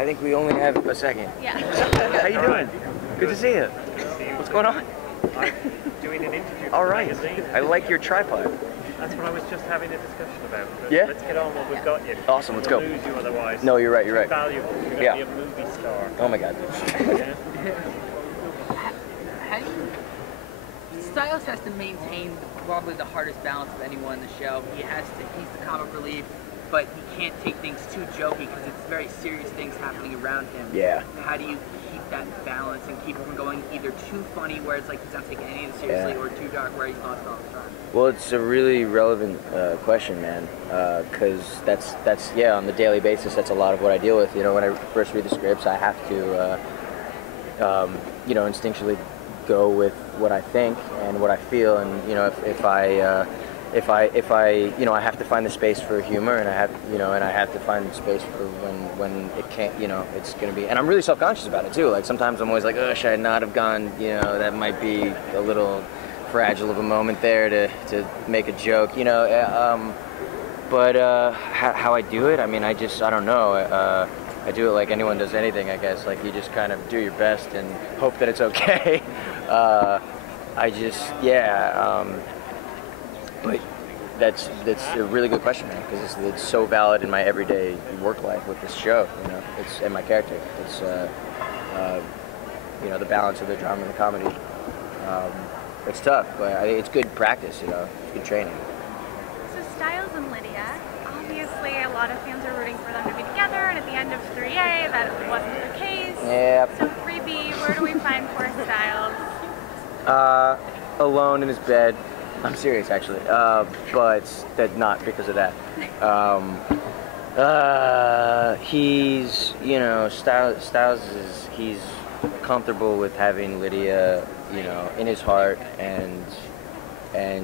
I think we only have a second. Yeah. How you doing? Good to see you. What's going on? I'm doing an interview. All right. I like your tripod. That's what I was just having a discussion about. Yeah? Let's get on what we've got you. Awesome, let's go. We'll lose you otherwise. No, you're right, you're right. Valuable. You're going to be a movie star. Oh my God. Yeah. Stiles has to maintain probably the hardest balance of anyone in the show. He's the comic relief, but he can't take things too jokey because it's very serious things happening around him. Yeah. How do you keep that balance and keep it from going either too funny where it's like he's not taking any of it seriously, or too dark where he's lost all the time? Well, it's a really relevant question, man, because that's on the daily basis, that's a lot of what I deal with. You know, when I first read the scripts, I have to, you know, instinctually go with what I think and what I feel, and you know, if I you know, I have to find the space for humor, and I have to find the space for when it can't, you know, it's gonna be, and I'm really self-conscious about it too. Like sometimes I'm always like, oh, should I not have gone, you know, that might be a little fragile of a moment there to make a joke, you know, but how I do it, I mean, I don't know. I do it like anyone does anything, I guess. Like you just kind of do your best and hope that it's okay. But that's a really good question, man, because it's so valid in my everyday work life with this show, you know. It's and my character. It's you know, the balance of the drama and the comedy. It's tough, but I think it's good practice, you know. It's good training. So Stiles and Lydia, obviously a lot of fans are rooting for them to be together, and at the end of 3A, that wasn't the case. Yeah. So 3B, where do we find poor Stiles? Alone in his bed. I'm serious, actually, but that not because of that. He's, you know, Stiles he's comfortable with having Lydia, you know, in his heart, and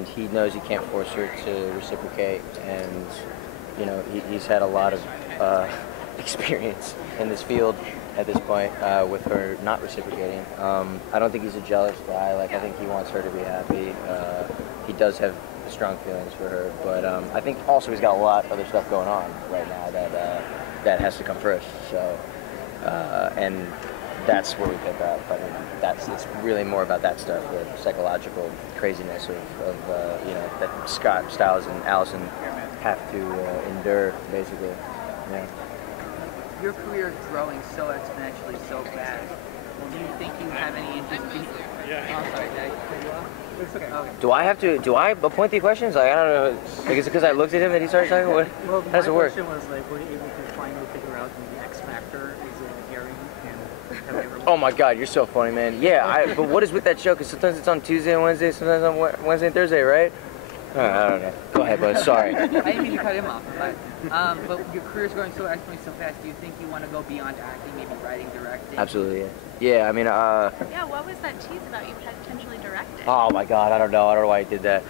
he knows he can't force her to reciprocate, and you know, he's had a lot of experience in this field at this point with her not reciprocating. I don't think he's a jealous guy. Like, I think he wants her to be happy. He does have strong feelings for her, but I think also he's got a lot of other stuff going on right now that has to come first. So, and that's where we pick up. I mean, it's really more about that stuff, the psychological craziness of you know, that Scott, Stiles, and Allison have to endure, basically. Yeah. Your career is growing so exponentially, so fast. Do you think you have any interest in... Oh, sorry, did I cut you off? It's okay. Do I appoint the questions? Like, I don't know. Like, is it because I looked at him that he started talking? What? Well, how does it work? My question was, like, were you able to finally figure out the X Factor is airing, and have you ever... Oh my God, you're so funny, man. Yeah, but what is with that show? Because sometimes it's on Tuesday and Wednesday, sometimes on Wednesday and Thursday, right? I don't know. Go ahead, bud. Sorry. I didn't mean to cut him off, but your career's going so exponentially so fast. Do you think you want to go beyond acting, maybe writing, directing? Absolutely, yeah. Yeah, I mean, Yeah, what was that tease about you potentially directing? Oh my God, I don't know why I did that.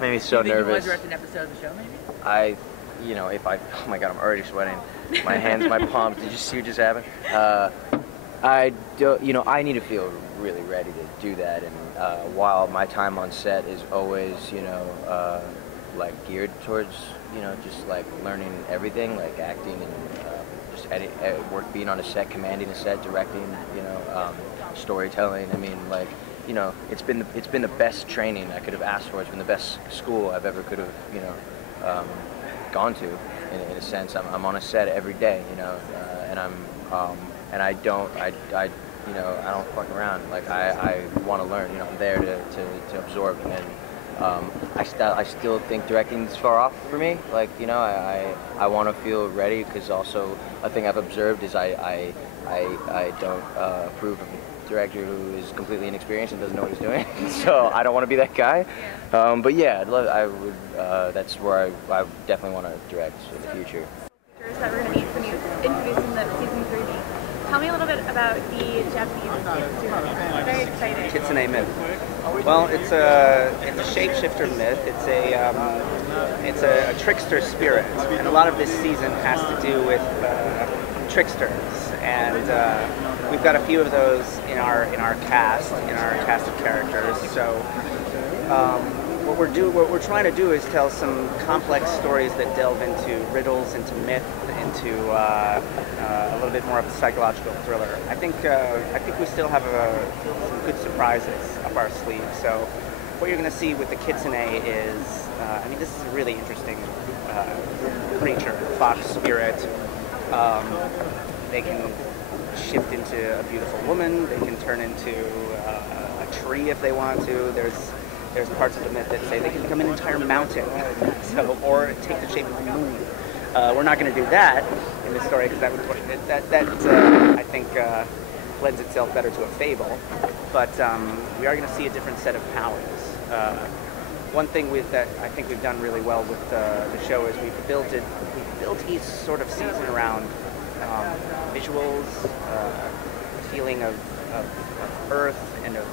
Made me so do you think nervous. You want to direct an episode of the show, maybe? You know, oh my God, I'm already sweating. My hands, my palms. Did you see what just happened? You know, I need to feel really ready to do that, and while my time on set is always, you know, like geared towards, you know, just like learning everything, like acting and just being on a set, commanding a set, directing, you know, storytelling. I mean, like, you know, it's been the best training I could have asked for. It's been the best school I've ever could have, you know, gone to. In a sense, I'm on a set every day, you know, and and I don't you know, I don't fuck around. Like, I want to learn, you know, I'm there to absorb, and I still think directing's far off for me. Like, you know, I want to feel ready, because also a thing I've observed is I don't approve of a director who is completely inexperienced and doesn't know what he's doing. So I don't want to be that guy. But yeah, that's where I definitely want to direct in the future. That we're going to meet when you introduce in the season 3D. Tell me a little bit about the Japanese kitsune. I'm very excited. Kitsune myth. Well, it's a shapeshifter myth. It's a trickster spirit, and a lot of this season has to do with tricksters. And we've got a few of those in our cast of characters. So what we're trying to do is tell some complex stories that delve into riddles, into myth, into a little bit more of a psychological thriller. I think we still have some good surprises up our sleeve. So what you're going to see with the kitsune is, I mean, this is a really interesting creature, fox spirit. They can shift into a beautiful woman. They can turn into a tree if they want to. There's parts of the myth that say they can become an entire mountain, or take the shape of the moon. We're not going to do that in this story because I think lends itself better to a fable. But we are going to see a different set of powers. One thing that I think we've done really well with the show is we've built each sort of season around visuals, feeling of earth and of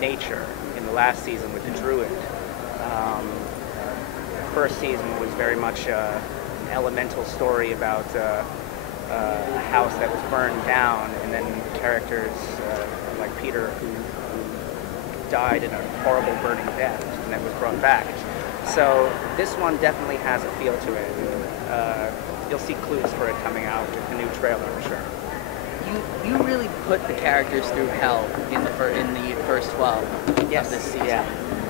nature. In the last season with the druid, the first season was very much an elemental story about a house that was burned down, and then characters like Peter who died in a horrible burning death and then was brought back. So this one definitely has a feel to it. You'll see clues for it coming out with the new trailer, I'm sure. You really put the characters through hell in the first 12 of this season. Yeah.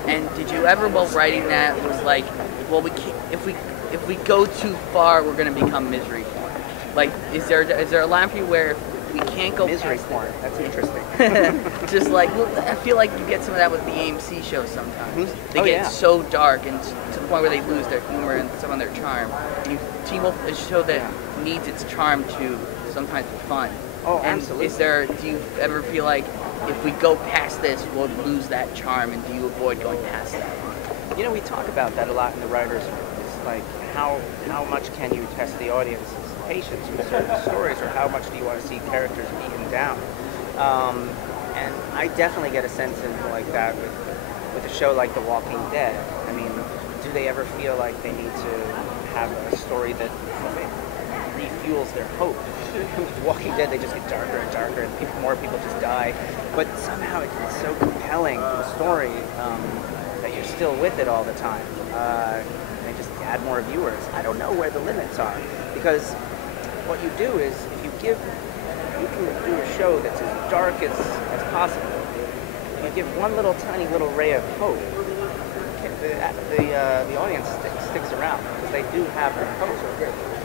And did you ever, while writing that, was like, well, we can't, if we go too far, we're going to become misery porn? Like, is there a line for you where we can't go misery past porn? That's interesting. Just like, well, I feel like you get some of that with the AMC shows sometimes. They get so dark and to the point where they lose their humor and some of their charm. And you team up a show that needs its charm to sometimes be fun. Oh, and absolutely. Do you ever feel like if we go past this, we'll lose that charm, and do you avoid going past that? You know, we talk about that a lot in the writers' room. It's like, how much can you test the audience's patience with certain stories, or how much do you want to see characters beaten down? And I definitely get a sense like that with a show like The Walking Dead. I mean, do they ever feel like they need to have a story that refuels their hope? With Walking Dead, they just get darker and darker, and more people just die. But somehow it's so compelling, the story, that you're still with it all the time. They just add more viewers. I don't know where the limits are, because what you do is, if you can do a show that's as dark as possible. You give one little tiny little ray of hope. The audience sticks around because they do have their hope.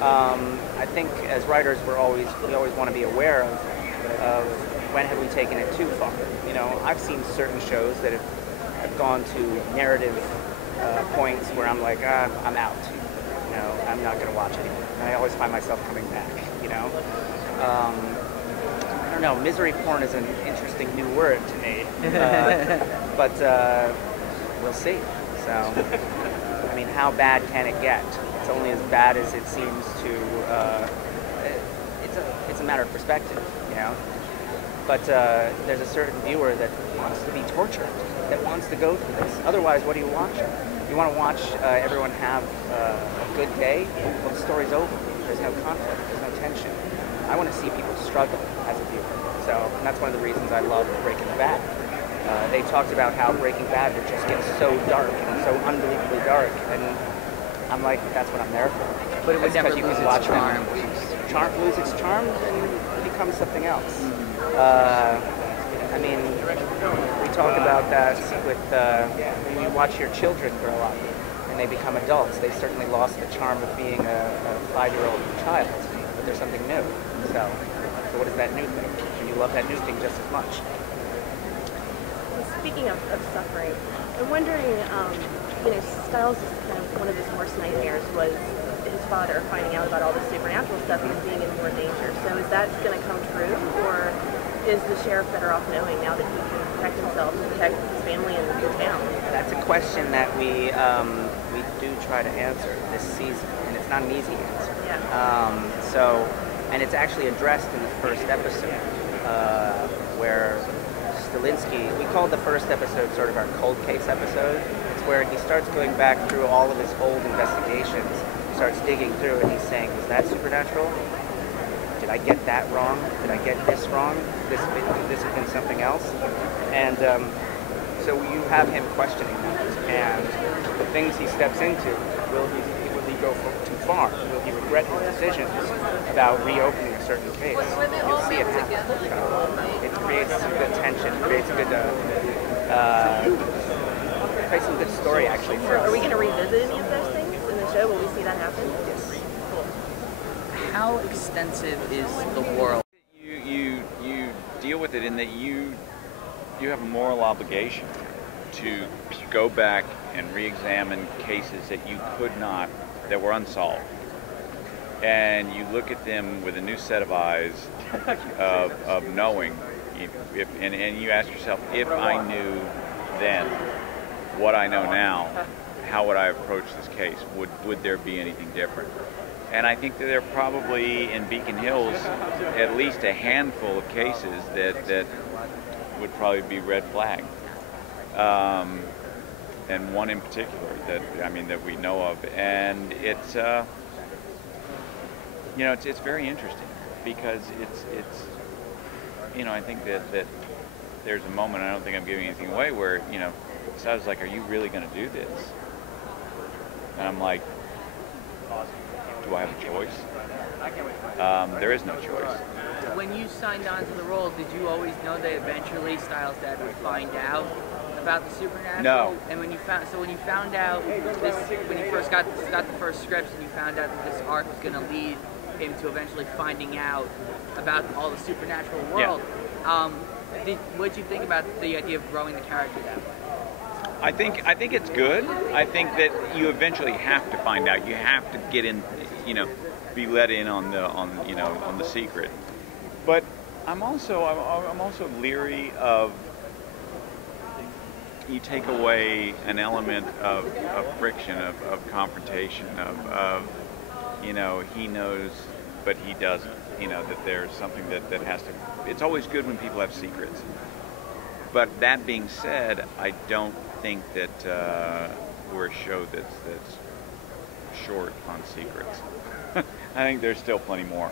I think as writers, we always want to be aware of when have we taken it too far. You know, I've seen certain shows that have gone to narrative points where I'm like, I'm out. You know, I'm not going to watch anymore. And I always find myself coming back. You know, I don't know. Misery porn is an interesting new word to me, but we'll see. So, I mean, how bad can it get? It's only as bad as it seems to. It's a matter of perspective, you know. But there's a certain viewer that wants to be tortured, that wants to go through this. Otherwise, what do you watch? You want to watch everyone have a good day? Well, the story's over. There's no conflict. There's no tension. I want to see people struggle as a viewer. So, and that's one of the reasons I love Breaking Bad. They talked about how Breaking Bad would just get so dark and so unbelievably dark, and I'm like, that's what I'm there for. But it would never lose its charm. Lose its charm and become something else. I mean, we talk about that with when you watch your children grow up and they become adults. They certainly lost the charm of being a 5-year-old child, but there's something new. So what is that new thing? And you love that new thing just as much. Speaking of suffering, I'm wondering, Stiles is kind of one of his worst nightmares was his father finding out about all the supernatural stuff and being in more danger. So is that going to come true, or is the sheriff better off knowing now that he can protect himself and protect his family and the town? That's a question that we do try to answer this season, and it's not an easy answer. Yeah. And it's actually addressed in the first episode, where Stilinski, we called the first episode sort of our cold case episode. It's where he starts going back through all of his old investigations, starts digging through, and he's saying, was that supernatural? Did I get that wrong? Did I get this wrong? This have been something else? And so so you have him questioning that, and the things he steps into, will he go too far? Will he regret his decisions about reopening a certain case? You'll see it happen. It creates some good tension, creates a good, creates some good story actually for us. Are we going to revisit any of those things in the show? Will we see that happen? Yes. Cool. How extensive is the world? You deal with it in that you have a moral obligation to go back and re-examine cases that you could not, that were unsolved, and you look at them with a new set of eyes of knowing, and you ask yourself, if I knew then what I know now, how would I approach this case? Would there be anything different? And I think that there are probably in Beacon Hills at least a handful of cases that would probably be red flag, and one in particular that we know of, and it's it's very interesting because it's I think that there's a moment, I don't think I'm giving anything away, where so I was like, are you really going to do this? And I'm like, do I have a choice? There is no choice. When you signed on to the role, did you always know that eventually Stiles' dad would find out about the supernatural? No. And when you found out this, when you first got the first scripts, and you found out that this arc was going to lead him to eventually finding out about all the supernatural world, what did you think about the idea of growing the character that way? I think it's good. I think that you eventually have to find out. You have to get in, be let in on the secret. But I'm also leery of, you take away an element of friction, of confrontation, of he knows but he doesn't. That there's something that has to. It's always good when people have secrets. But that being said, I don't think that we're a show that's short on secrets. I think there's still plenty more.